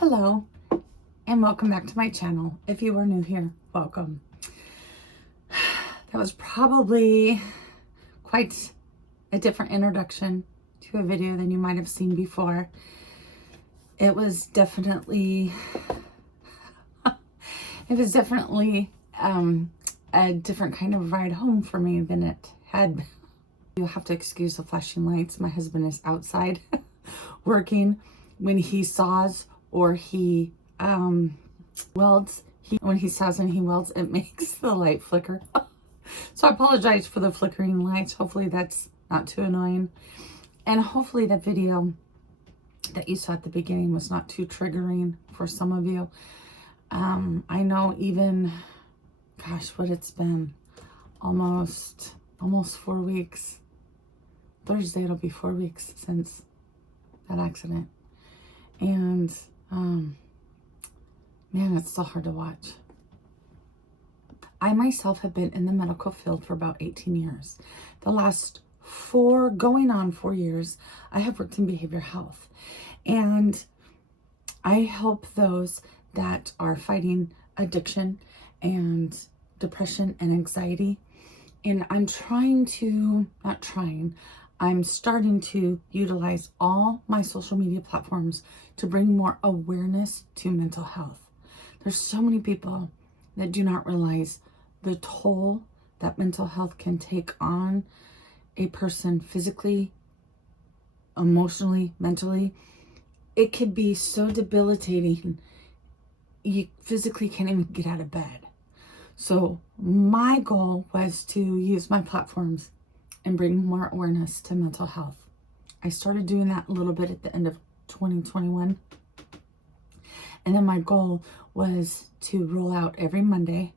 Hello, and welcome back to my channel. If you are new here, welcome. That was probably quite a different introduction to a video than you might have seen before. It was definitely a different kind of ride home for me than it had been. You'll have to excuse the flashing lights. My husband is outside working. When he saws or he welds, when he saws and he welds, it makes the light flicker. So I apologize for the flickering lights. Hopefully that's not too annoying. And hopefully that video that you saw at the beginning was not too triggering for some of you. I know even, gosh, what it's been, almost 4 weeks. Thursday it'll be 4 weeks since that accident. And man, it's so hard to watch. I myself have been in the medical field for about 18 years. The last 4 years, I have worked in behavioral health. And I help those that are fighting addiction and depression and anxiety. And I'm starting to utilize all my social media platforms to bring more awareness to mental health. There's so many people that do not realize the toll that mental health can take on a person physically, emotionally, mentally. It could be so debilitating, you physically can't even get out of bed. So my goal was to use my platforms and bring more awareness to mental health. I started doing that a little bit at the end of 2021. And then my goal was to roll out every Monday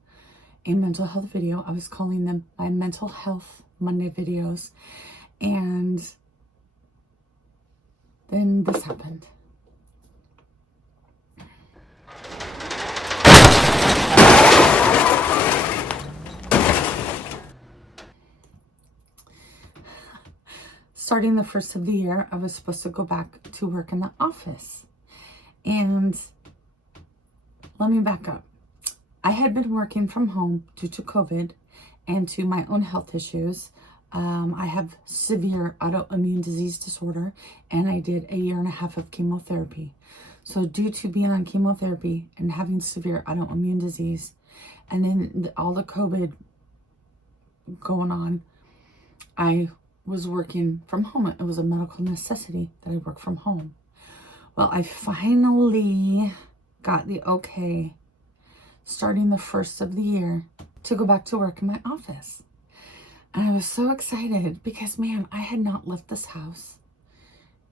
a mental health video. I was calling them my Mental Health Monday videos. And then this happened. Starting the first of the year, I was supposed to go back to work in the office. And let me back up. I had been working from home due to COVID and to my own health issues. I have severe autoimmune disease disorder, and I did a 1.5 years of chemotherapy. So due to being on chemotherapy and having severe autoimmune disease, and then all the COVID going on, I was working from home. It was a medical necessity that I work from home. Well, I finally got the okay starting the first of the year to go back to work in my office. And I was so excited because, man, I had not left this house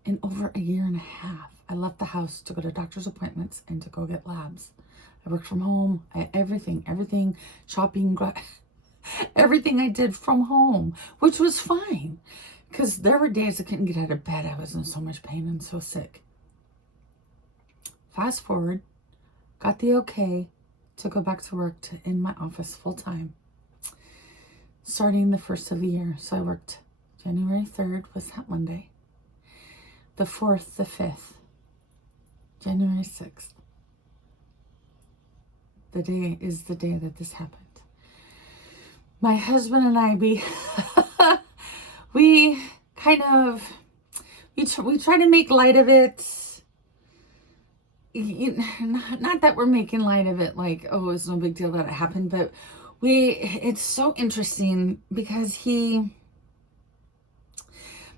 in over a 1.5 years. I left the house to go to doctor's appointments and to go get labs. I worked from home. Everything, shopping, everything I did from home, which was fine because there were days I couldn't get out of bed. I was in so much pain and so sick. Fast forward, got the okay to go back to work in my office full time, starting the first of the year. So I worked January 3rd was that Monday, the 4th, the 5th, January 6th. The day is the day that this happened. My husband and I, we try to make light of it. Not that we're making light of it like, oh, it's no big deal that it happened, but it's so interesting because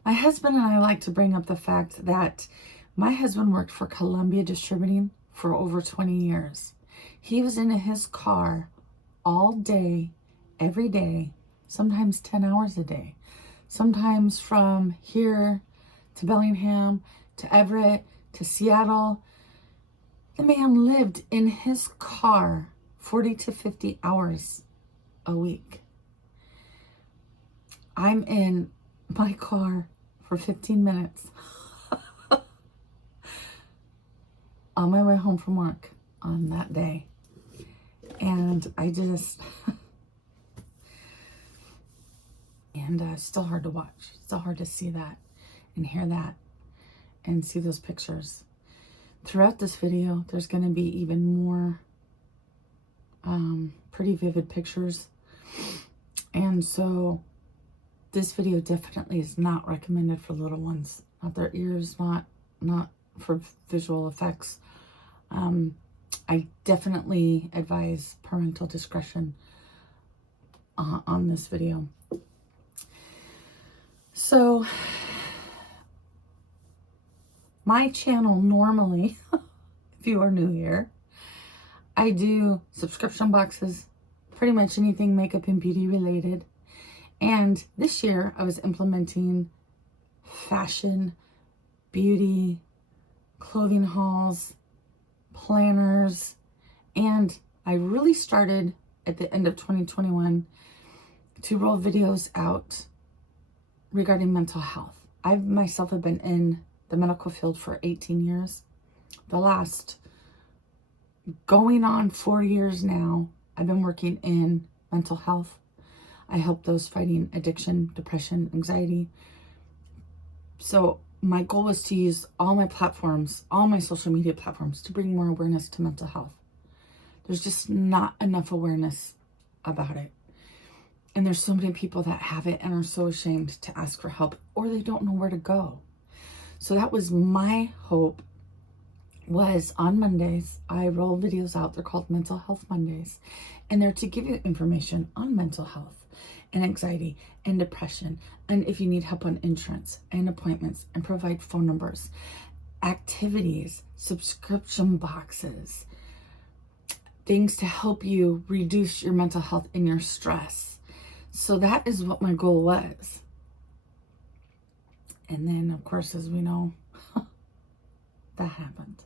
my husband and I like to bring up the fact that my husband worked for Columbia Distributing for over 20 years. He was in his car all day, every day, sometimes 10 hours a day, sometimes from here to Bellingham, to Everett, to Seattle. The man lived in his car 40 to 50 hours a week. I'm in my car for 15 minutes on my way home from work on that day. And I just, and still hard to watch. Still hard to see that and hear that and see those pictures. throughout this video, there's going to be even more pretty vivid pictures. And so this video definitely is not recommended for little ones. Not their ears, not for visual effects. I definitely advise parental discretion on this video. So my channel normally, if you are new here, I do subscription boxes, pretty much anything makeup and beauty related. And this year I was implementing fashion, beauty, clothing hauls, planners, and I really started at the end of 2021 to roll videos out regarding mental health. I myself have been in the medical field for 18 years. The last going on 4 years now, I've been working in mental health. I help those fighting addiction, depression, anxiety. So my goal was to use all my platforms, all my social media platforms, to bring more awareness to mental health. There's just not enough awareness about it. And there's so many people that have it and are so ashamed to ask for help, or they don't know where to go. So that was my hope, was on Mondays, I roll videos out. They're called Mental Health Mondays. And they're to give you information on mental health and anxiety and depression. And if you need help on insurance and appointments, and provide phone numbers, activities, subscription boxes, things to help you reduce your mental health and your stress. So that is what my goal was. And then, of course, as we know, that happened.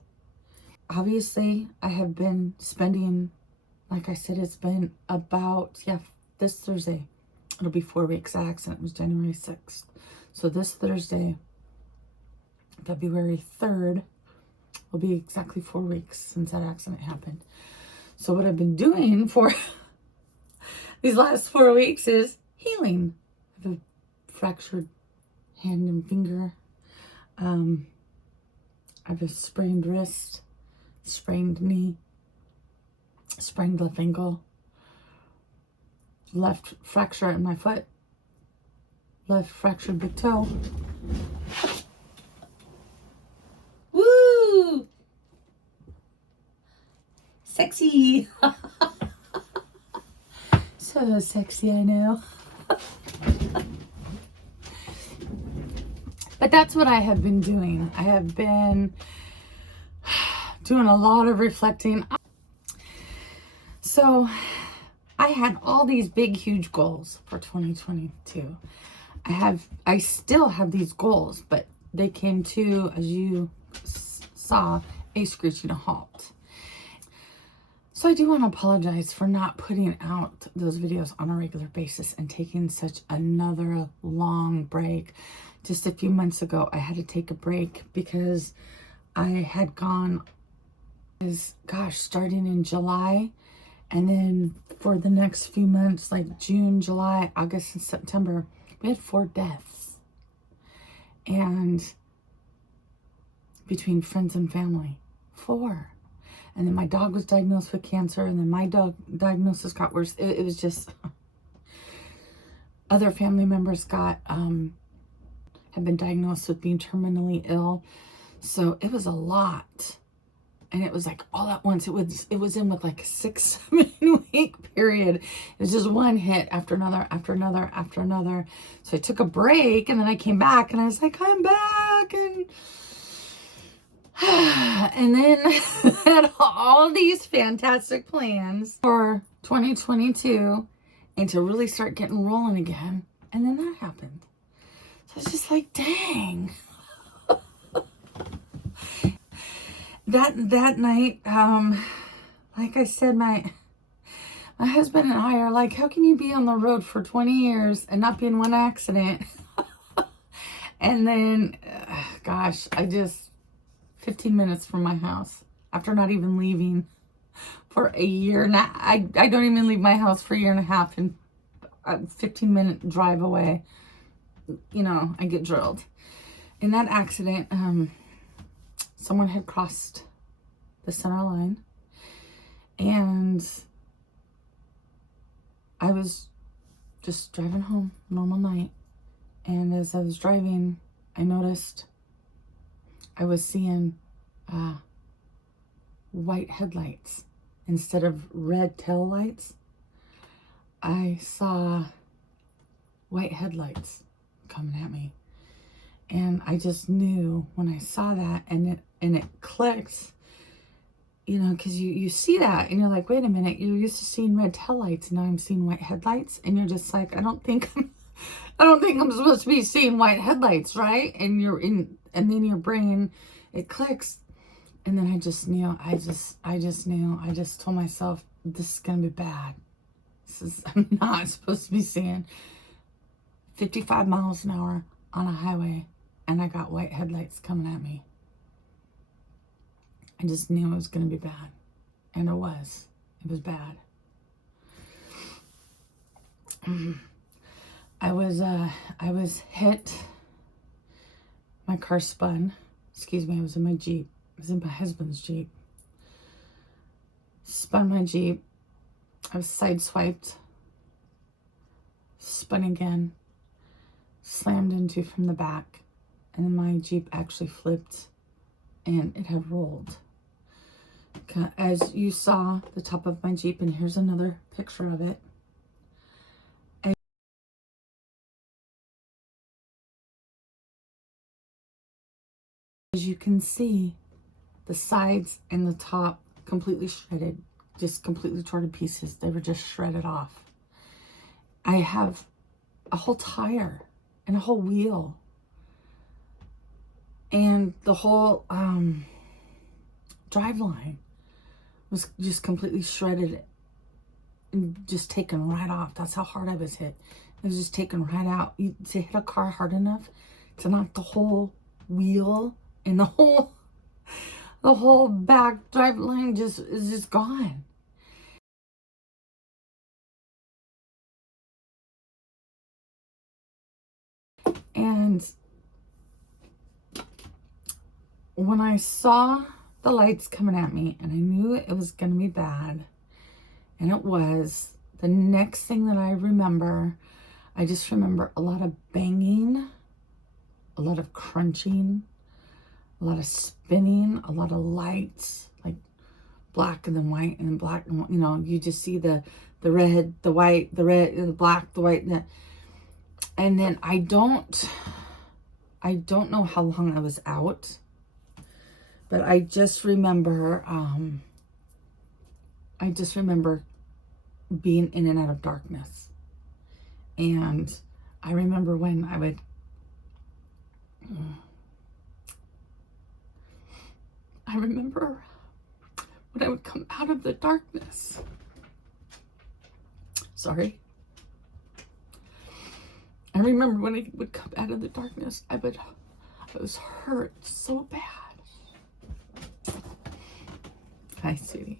Obviously, I have been spending, like I said, it's been about, this Thursday, it'll be 4 weeks. That accident was January 6th. So this Thursday, February 3rd, will be exactly 4 weeks since that accident happened. So what I've been doing for these last 4 weeks is healing. I have a fractured hand and finger. I have a sprained wrist, sprained knee, sprained left ankle, left fracture in my foot, left fractured big toe. Woo! Sexy! So sexy, I know. But that's what I have been doing. I have been doing a lot of reflecting. So I had all these big, huge goals for 2022. I still have these goals, but they came to, as you saw, a screeching halt. So I do want to apologize for not putting out those videos on a regular basis and taking such another long break. Just a few months ago, I had to take a break because I had gone, starting in July, and then for the next few months, like June, July, August, and September, we had 4 deaths. And between friends and family, 4. And then my dog was diagnosed with cancer, and then my dog diagnosis got worse. It was just, other family members have been diagnosed with being terminally ill. So it was a lot. And it was like all at once. It was in with like a 6-7 week period. It was just one hit after another, after another, after another. So I took a break, and then I came back, and I was like, I'm back. And then had all these fantastic plans for 2022 and to really start getting rolling again. And then that happened. So it's just like, dang. That night, like I said, my husband and I are like, how can you be on the road for 20 years and not be in one accident? And then, gosh, 15 minutes from my house, after not even leaving for a year. Now, I don't even leave my house for a year and a half, and a 15-minute drive away, I get drilled. In that accident, someone had crossed the center line. And I was just driving home, normal night. And as I was driving, I noticed I was seeing white headlights instead of red tail lights. I saw white headlights coming at me, and I just knew when I saw that, and it clicked, you know, because you see that and you're like, wait a minute, you're used to seeing red tail lights, and now I'm seeing white headlights, and you're just like, I don't think I'm supposed to be seeing white headlights, right? And and then your brain, it clicks. And then I just knew, I just told myself, this is going to be bad. I'm not supposed to be seeing 55 miles an hour on a highway, and I got white headlights coming at me. I just knew it was going to be bad. And it was. It was bad. I was hit. My car spun. Excuse me, I was in my Jeep. I was in my husband's Jeep. Spun my Jeep. I was sideswiped. Spun again. Slammed into from the back. And then my Jeep actually flipped and it had rolled. As you saw the top of my Jeep, and here's another picture of it. As you can see, the sides and the top completely shredded, just completely torn to pieces. They were just shredded off. I have a whole tire and a whole wheel, and the whole driveline was just completely shredded and just taken right off. That's how hard I was hit. It was just taken right out. To hit a car hard enough to knock the whole wheel and the whole back driveline is just gone. And when I saw the lights coming at me, and I knew it was going to be bad, and it was, the next thing that I remember, I just remember a lot of banging, a lot of crunching, a lot of spinning, a lot of lights, like black and then white and then black, and, you know, you just see the red, the white, the red, the black, the white, and then I don't know how long I was out, but I just remember being in and out of darkness. And I remember when I would come out of the darkness. Sorry. I remember when I would come out of the darkness, I was hurt so bad. Hi, sweetie.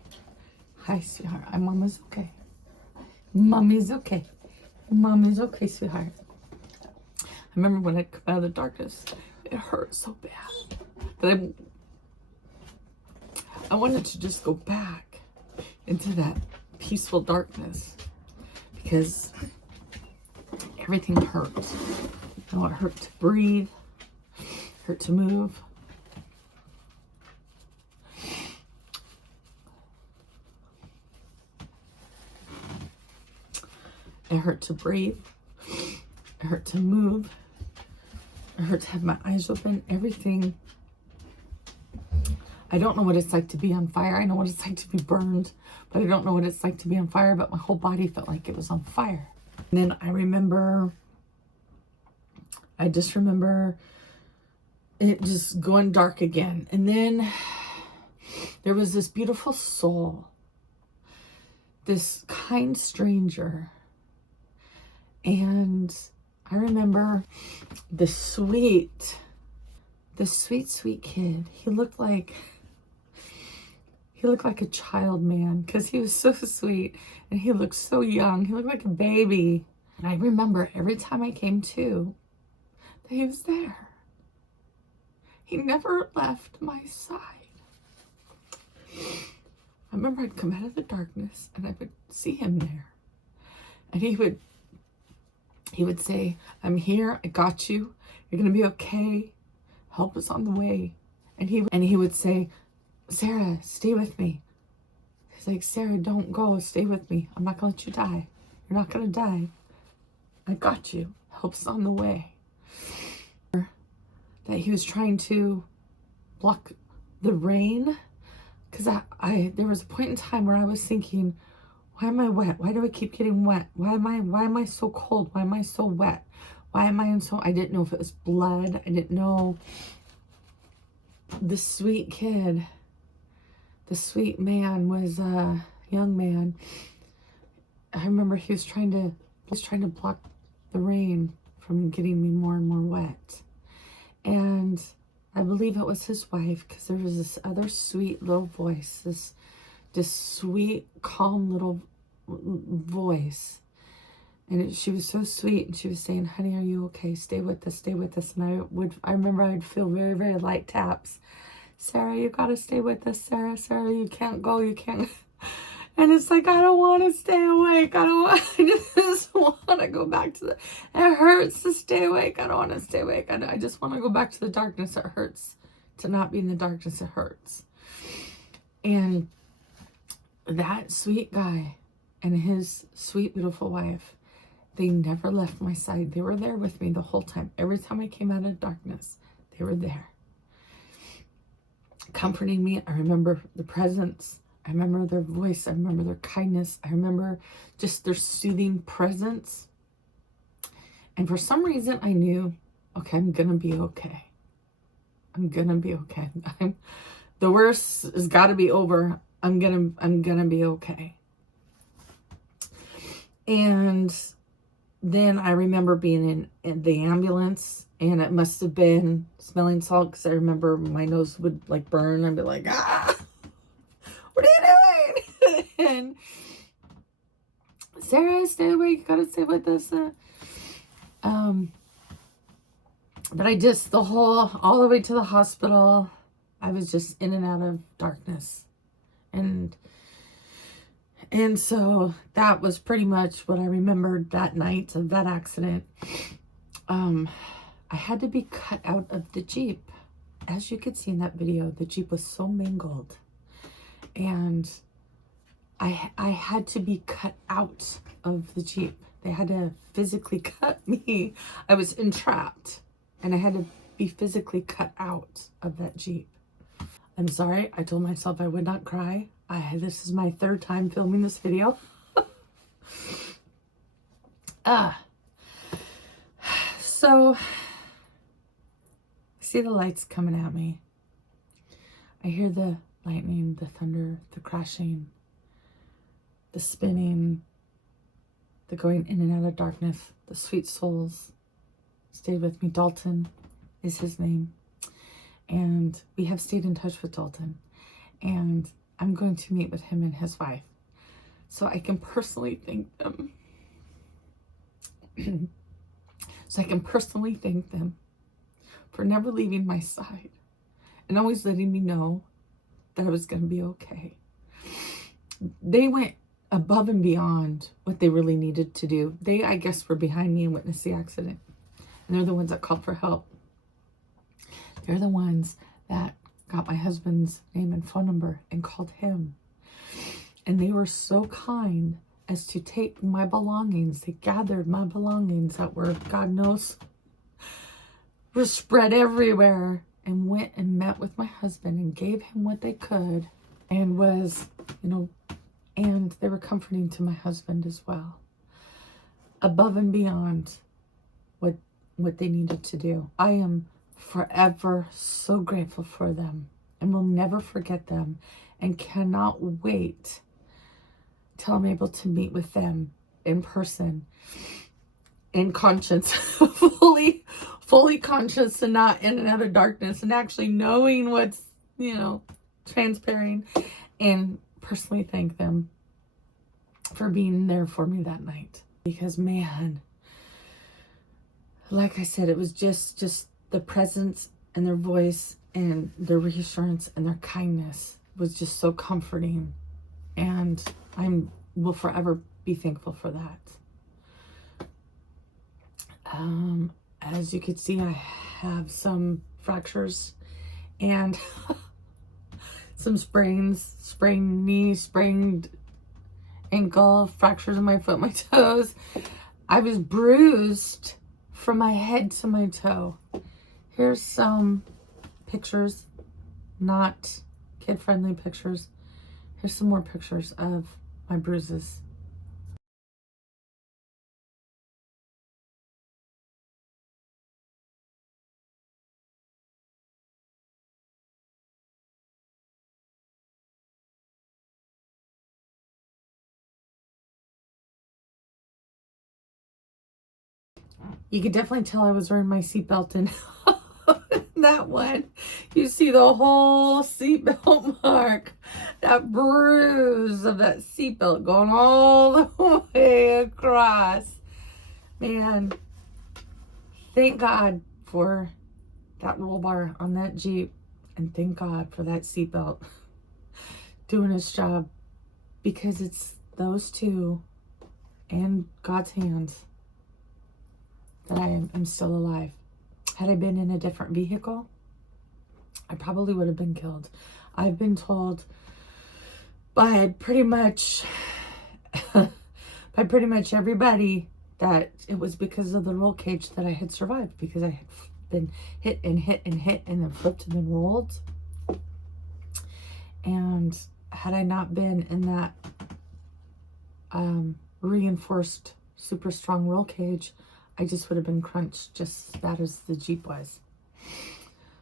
Hi, sweetheart. Mama's okay. Mommy's okay. Mommy's okay, sweetheart. I remember when I come out of the darkness, it hurt so bad that I wanted to just go back into that peaceful darkness, because everything hurt. You know, it hurt to breathe, hurt to move. It hurt to breathe. It hurt to move. It hurt to have my eyes open. Everything. I don't know what it's like to be on fire. I know what it's like to be burned, but I don't know what it's like to be on fire, but my whole body felt like it was on fire. And then I just remember it just going dark again. And then there was this beautiful soul, this kind stranger. And I remember the sweet kid. He looked like a child man, because he was so sweet and he looked so young. He looked like a baby. And I remember every time I came to, that he was there. He never left my side. I remember I'd come out of the darkness and I would see him there. And he would say, I'm here, I got you, you're gonna be okay, help is on the way. And he would say, Sarah, stay with me. He's like, Sarah, don't go, stay with me. I'm not gonna let you die. You're not gonna die. I got you. Help's on the way. That he was trying to block the rain. Because there was a point in time where I was thinking, why am I wet? Why do I keep getting wet? Why am I so cold? Why am I so wet? Why am I I didn't know if it was blood. I didn't know. The sweet kid, the sweet man was a young man. I remember he was trying to block the rain from getting me more and more wet. And I believe it was his wife, because there was this other sweet little voice, this sweet, calm little voice. And she was so sweet, and she was saying, honey, are you okay? Stay with us, stay with us. And I remember I'd feel very, very light taps. Sarah, you gotta stay with us, Sarah, you can't go, you can't. And it's like, I don't want to stay awake. I just want to go back to it hurts to stay awake. I don't want to stay awake. I just want to go back to the darkness. It hurts to not be in the darkness. It hurts. And that sweet guy and his sweet, beautiful wife, they never left my side. They were there with me the whole time. Every time I came out of darkness, they were there, comforting me. I remember the presence. I remember their voice. I remember their kindness. I remember just their soothing presence. And for some reason, I knew, okay, I'm going to be okay. I'm going to be okay. The worst has got to be over. I'm going to be okay. And then I remember being in the ambulance, and it must have been smelling salt, because I remember my nose would like burn. I'd be like, ah! What are you doing? And Sarah, stay awake. You gotta stay with us. But I just, all the way to the hospital, I was just in and out of darkness. And so that was pretty much what I remembered that night of that accident. I had to be cut out of the Jeep. As you could see in that video, the Jeep was so mangled. And I had to be cut out of the Jeep. They had to physically cut me. I was entrapped, and I had to be physically cut out of that Jeep. I'm sorry. I told myself I would not cry. This is my third time filming this video. So, I see the lights coming at me. I hear the lightning, the thunder, the crashing, the spinning, the going in and out of darkness. The sweet souls stayed with me. Dalton is his name. And we have stayed in touch with Dalton. And I'm going to meet with him and his wife, so I can personally thank them. For never leaving my side and always letting me know that I was going to be okay. They went above and beyond what they really needed to do. They, I guess, were behind me and witnessed the accident. And they're the ones that called for help. They're the ones that got my husband's name and phone number and called him. And they were so kind as to take my belongings. They gathered my belongings that were, God knows, were spread everywhere, and went and met with my husband and gave him what they could, and was, and they were comforting to my husband as well, above and beyond what they needed to do. I am forever so grateful for them, and will never forget them, and cannot wait till I'm able to meet with them in person, in conscience, fully conscious, and not in and out of darkness, and actually knowing what's, transpiring, and personally thank them for being there for me that night. Because, man, like I said, it was just the presence and their voice and their reassurance and their kindness was just so comforting. And will forever be thankful for that. As you can see, I have some fractures and some sprained knee, sprained ankle, fractures in my foot, my toes. I was bruised from my head to my toe. Here's some pictures, not kid-friendly pictures. Here's some more pictures of my bruises. You could definitely tell I was wearing my seatbelt in that one. You see the whole seatbelt mark, that bruise of that seatbelt going all the way across. Man, thank God for that roll bar on that Jeep, and thank God for that seatbelt doing its job, because it's those two and God's hands that I am still alive. Had I been in a different vehicle, I probably would have been killed. I've been told by pretty much everybody that it was because of the roll cage that I had survived, because I had been hit and hit and hit and then flipped and then rolled. And had I not been in that reinforced super strong roll cage, I just would have been crunched just as bad as the Jeep was.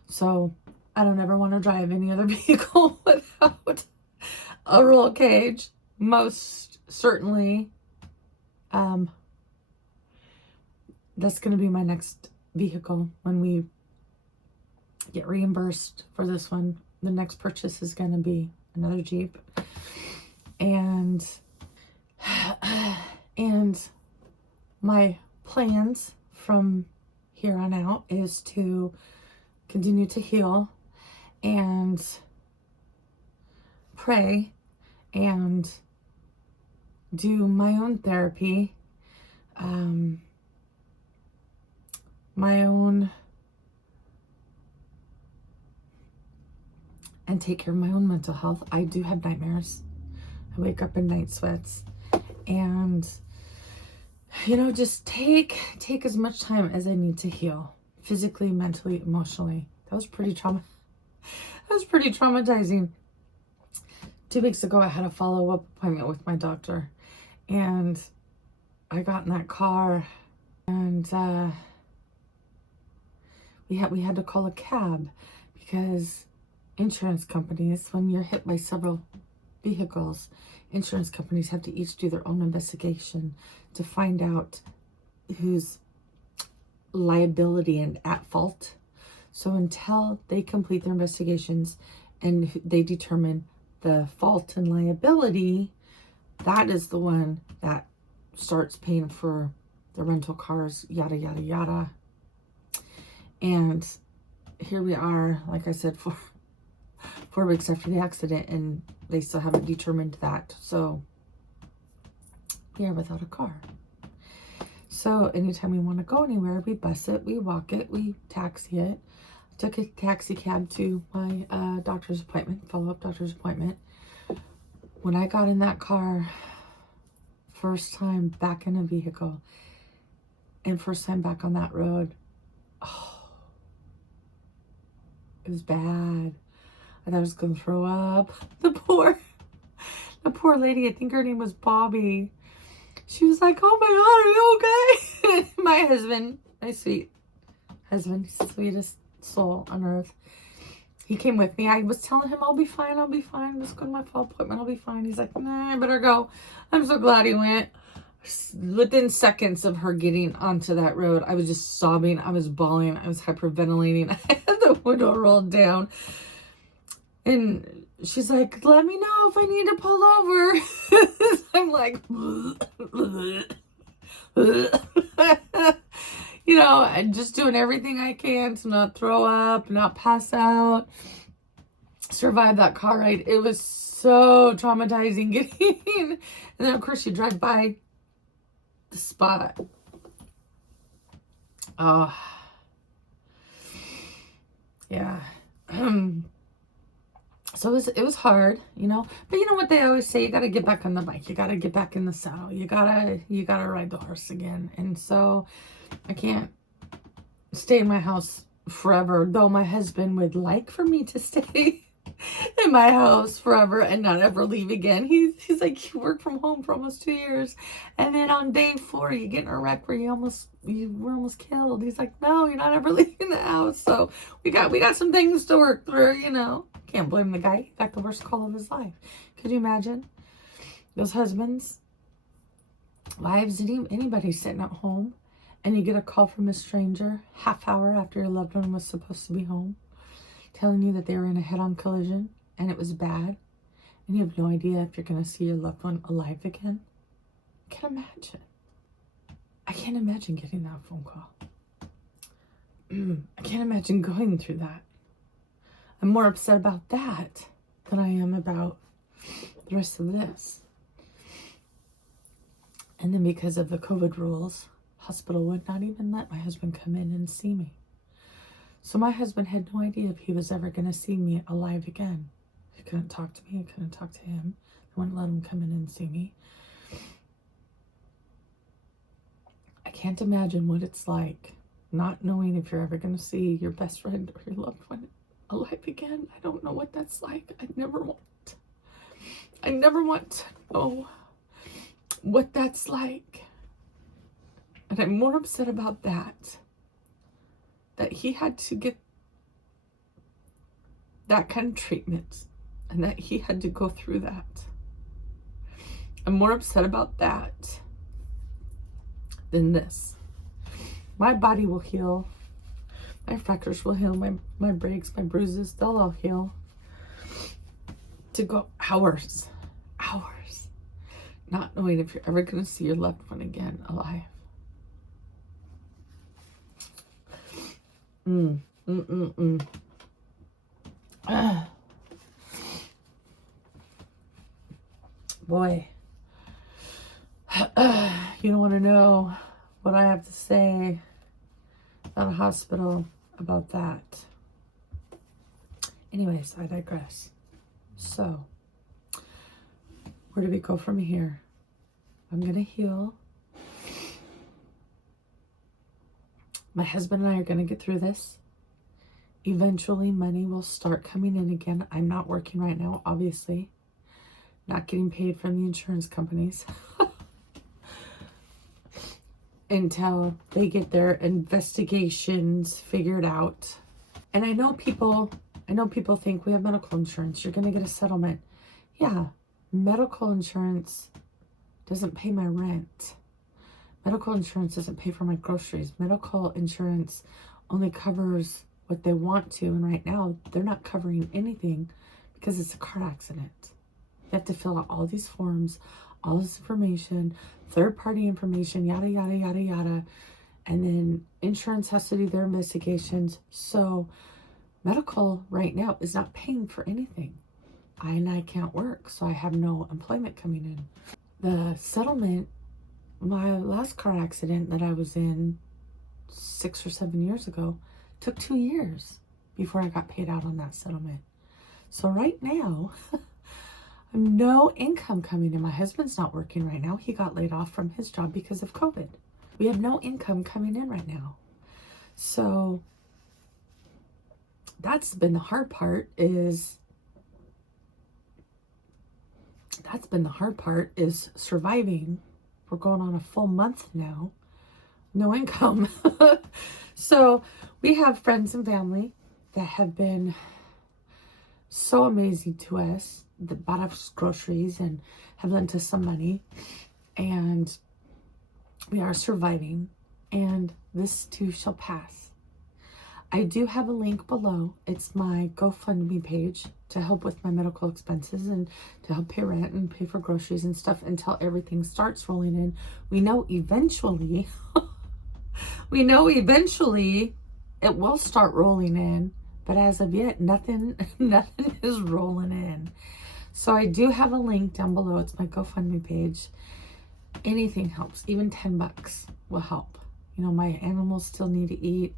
So I don't ever want to drive any other vehicle without a roll cage. Most certainly, that's going to be my next vehicle when we get reimbursed for this one. The next purchase is going to be another Jeep. And my plans from here on out is to continue to heal and pray and do my own therapy, and take care of my own mental health. I do have nightmares. I wake up in night sweats, and just take as much time as I need to heal, physically, mentally, emotionally. That was pretty traumatizing. 2 weeks ago, I had a follow-up appointment with my doctor, and I got in that car, and we had to call a cab, because insurance companies, when you're hit by several vehicles, insurance companies have to each do their own investigation to find out who's liability and at fault. So until they complete their investigations and they determine the fault and liability, that is the one that starts paying for the rental cars, yada, yada, yada. And here we are, like I said, 4 weeks after the accident, and they still haven't determined that. So we are without a car. So anytime we want to go anywhere, we bus it, we walk it, we taxi it. I took a taxi cab to my doctor's appointment, follow-up doctor's appointment. When I got in that car, first time back in a vehicle, and first time back on that road, it was bad. I thought I was going to throw up. The poor lady, I think her name was Bobby. She was like, "Oh my God, are you okay?" My husband, my sweet husband, sweetest soul on earth, he came with me. I was telling him, I'll be fine. Let's go to my fall appointment. I'll be fine. He's like, "Nah, I better go." I'm so glad he went. Within seconds of her getting onto that road, I was just sobbing. I was bawling. I was hyperventilating. I had the window rolled down. And she's like, "Let me know if I need to pull over." I'm like, I'm just doing everything I can to not throw up, not pass out. survive that car ride. It was so traumatizing getting, and then of course you drive by the spot. Oh, yeah. So it was hard, you know, but you know what they always say, you got to get back on the bike. You got to get back in the saddle. You gotta ride the horse again. And so I can't stay in my house forever, though my husband would like for me to stay in my house forever and not ever leave again. He's like, you worked from home for almost 2 years, and then on day 4 you get in a wreck where you were almost killed. He's like, no, you're not ever leaving the house. So we got some things to work through, you know. Can't blame the guy. He got the worst call of his life. Could you imagine those husbands, wives, anybody sitting at home, and you get a call from a stranger half hour after your loved one was supposed to be home, telling you that they were in a head-on collision and it was bad, and you have no idea if you're going to see your loved one alive again? I can't imagine. I can't imagine getting that phone call. I can't imagine going through that. I'm more upset about that than I am about the rest of this. And then because of the COVID rules, hospital would not even let my husband come in and see me. So my husband had no idea if he was ever going to see me alive again. He couldn't talk to me. I couldn't talk to him. I wouldn't let him come in and see me. I can't imagine what it's like not knowing if you're ever going to see your best friend or your loved one alive again. I don't know what that's like. I never want to know what that's like. And I'm more upset about that he had to get that kind of treatment and that he had to go through that. I'm more upset about that than this. My body will heal. My fractures will heal. My breaks, my bruises, they'll all heal. To go hours, not knowing if you're ever going to see your loved one again alive. Boy, you don't want to know what I have to say at a hospital about that. Anyways, I digress. So, where do we go from here? I'm going to heal. My husband and I are going to get through this. Eventually, money will start coming in again. I'm not working right now, obviously. Not getting paid from the insurance companies until they get their investigations figured out. And I know people think we have medical insurance. You're going to get a settlement. Yeah, medical insurance doesn't pay my rent. Medical insurance doesn't pay for my groceries. Medical insurance only covers what they want to. And right now, they're not covering anything because it's a car accident. You have to fill out all these forms, all this information, third-party information, yada, yada, yada, yada. And then insurance has to do their investigations. So medical right now is not paying for anything. I can't work, so I have no employment coming in. The settlement, my last car accident that I was in 6 or 7 years ago, took 2 years before I got paid out on that settlement. So right now, no income coming in. My husband's not working right now. He got laid off from his job because of COVID. We have no income coming in right now. So that's been the hard part is surviving. We're going on a full month now. No income. So we have friends and family that have been so amazing to us, that bought us groceries and have lent us some money. And we are surviving. And this too shall pass. I do have a link below. It's my GoFundMe page to help with my medical expenses and to help pay rent and pay for groceries and stuff until everything starts rolling in. We know eventually it will start rolling in, But as of yet, nothing is rolling in. So I do have a link down below. It's my GoFundMe page. Anything helps. Even $10 will help. You know, my animals still need to eat.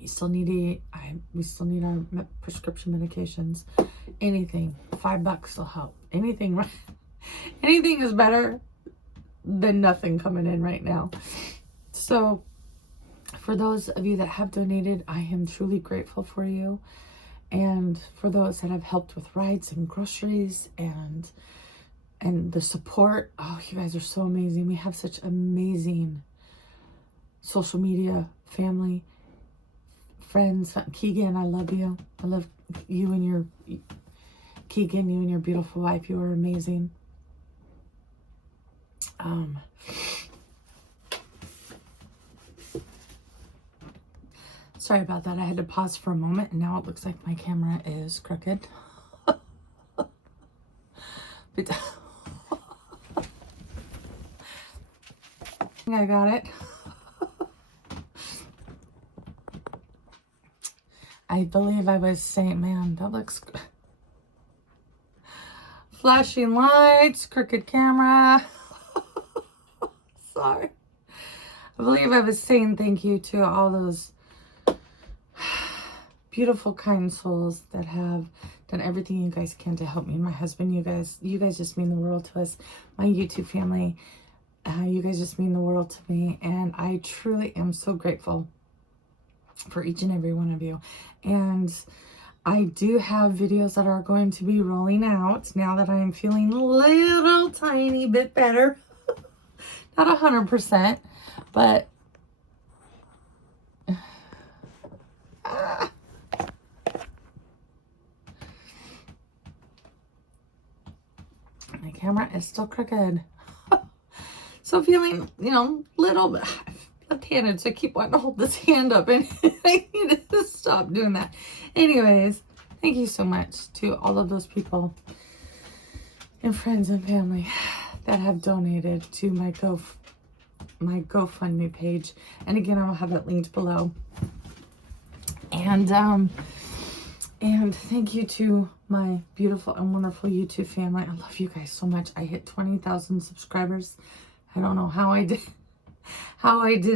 We still need to eat. We still need our prescription medications. Anything. $5 will help. Anything, right? Anything is better than nothing coming in right now. So for those of you that have donated, I am truly grateful for you. And for those that have helped with rides and groceries and the support, oh, you guys are so amazing. We have such amazing social media family, friends. Keegan, I love you. I love you and your Keegan, you and your beautiful wife. You are amazing. Sorry about that. I had to pause for a moment, and now it looks like my camera is crooked. But I got it. I believe I was saying, man, that looks good. Flashing lights, crooked camera. Sorry. I believe I was saying thank you to all those beautiful, kind souls that have done everything you guys can to help me and my husband. You guys just mean the world to us. My YouTube family, you guys just mean the world to me. And I truly am so grateful for each and every one of you. And I do have videos that are going to be rolling out now that I'm feeling a little tiny bit better. Not 100%, but my camera is still crooked. So feeling, you know, little bit left-handed, so I keep wanting to hold this hand up, and I need to stop doing that. Anyways, thank you so much to all of those people and friends and family that have donated to my GoFundMe page. And again, I will have it linked below. And thank you to my beautiful and wonderful YouTube family. I love you guys so much. I hit 20,000 subscribers. I don't know how I did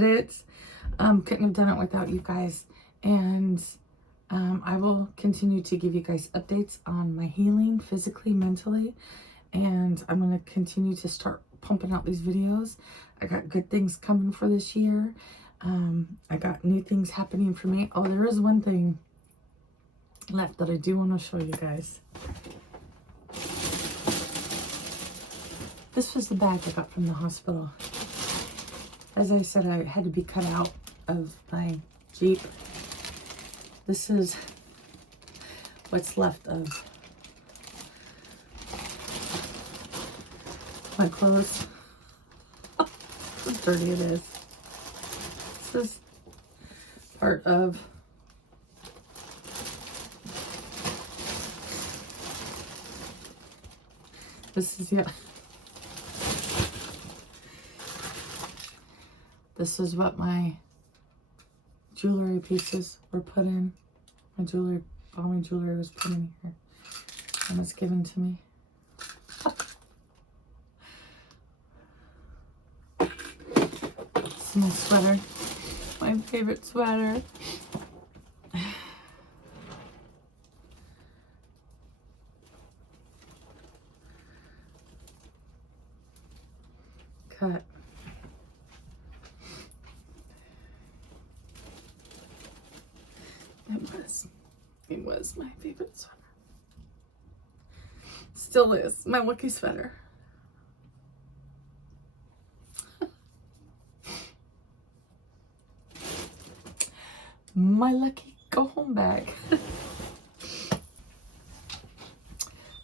it. Couldn't have done it without you guys. And I will continue to give you guys updates on my healing physically, mentally. And I'm going to continue to start pumping out these videos. I got good things coming for this year. I got new things happening for me. Oh, there is one thing left that I do want to show you guys. This was the bag I got from the hospital. As I said, I had to be cut out of my Jeep. This is what's left of my clothes. How dirty it is. This is part of this is what my jewelry pieces were put in. All my jewelry was put in here and was given to me. This is my sweater, my favorite sweater. Cut. It was my favorite sweater. Still is my lucky sweater. My lucky go home bag.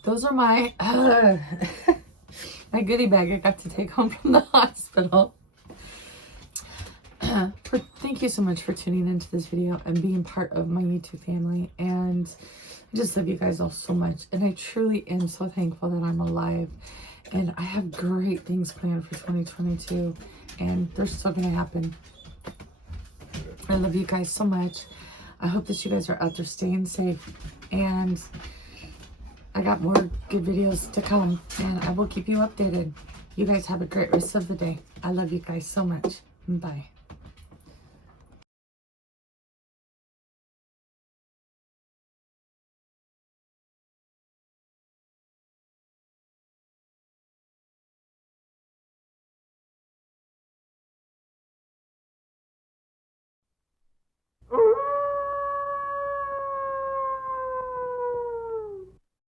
Those are my my goodie bag I got to take home from the hospital. Thank you so much for tuning into this video and being part of my YouTube family. And I just love you guys all so much. And I truly am so thankful that I'm alive. And I have great things planned for 2022. And they're still going to happen. I love you guys so much. I hope that you guys are out there staying safe. And I got more good videos to come. And I will keep you updated. You guys have a great rest of the day. I love you guys so much. Bye.